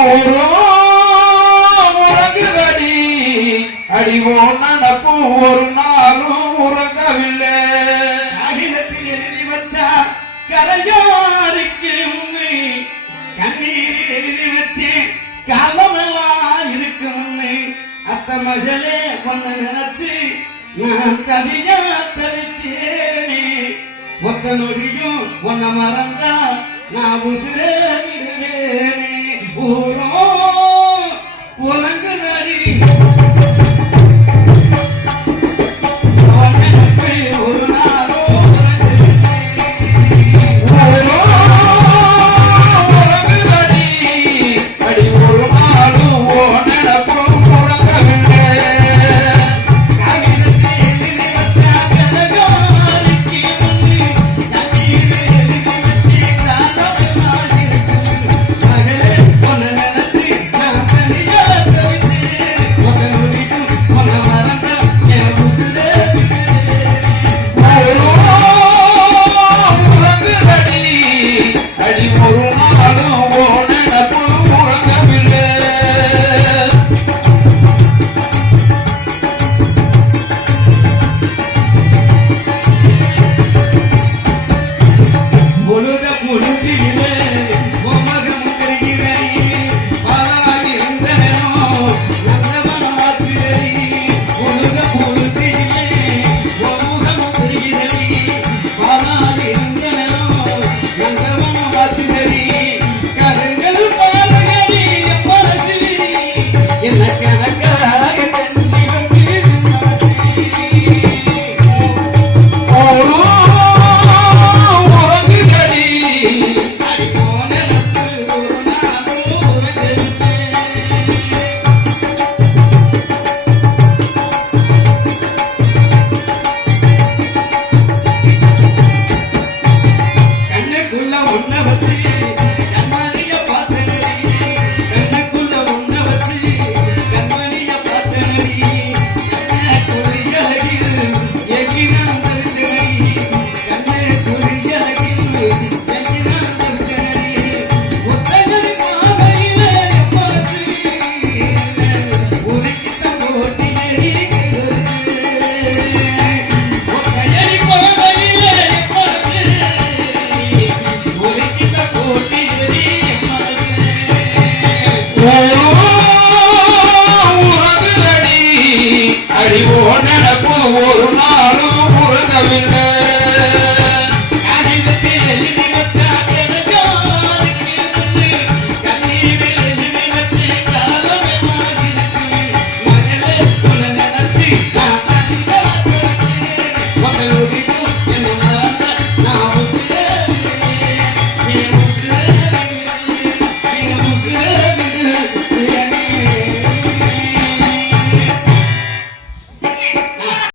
ஊரோ உறங்குதடி அடிவோ நடப்பு ஒரு நாளும் உறங்கவில்லை காகிதத்தில் எழுதி வச்சா கரையாருக்கு உண்மை கண்ணீரில் எழுதி வச்சேன் காலமெல்லாம் இருக்கு உண்மை அத்த மகளே பொண்ண நினைச்சு நான் தவியா தவிச்சேனே. ஒத்த நொடியும் உன்ன மறந்தா நான் உசிரே விடுவேனே. Never see. போன பூ ஒரு நாளும் புழங்கவில்லை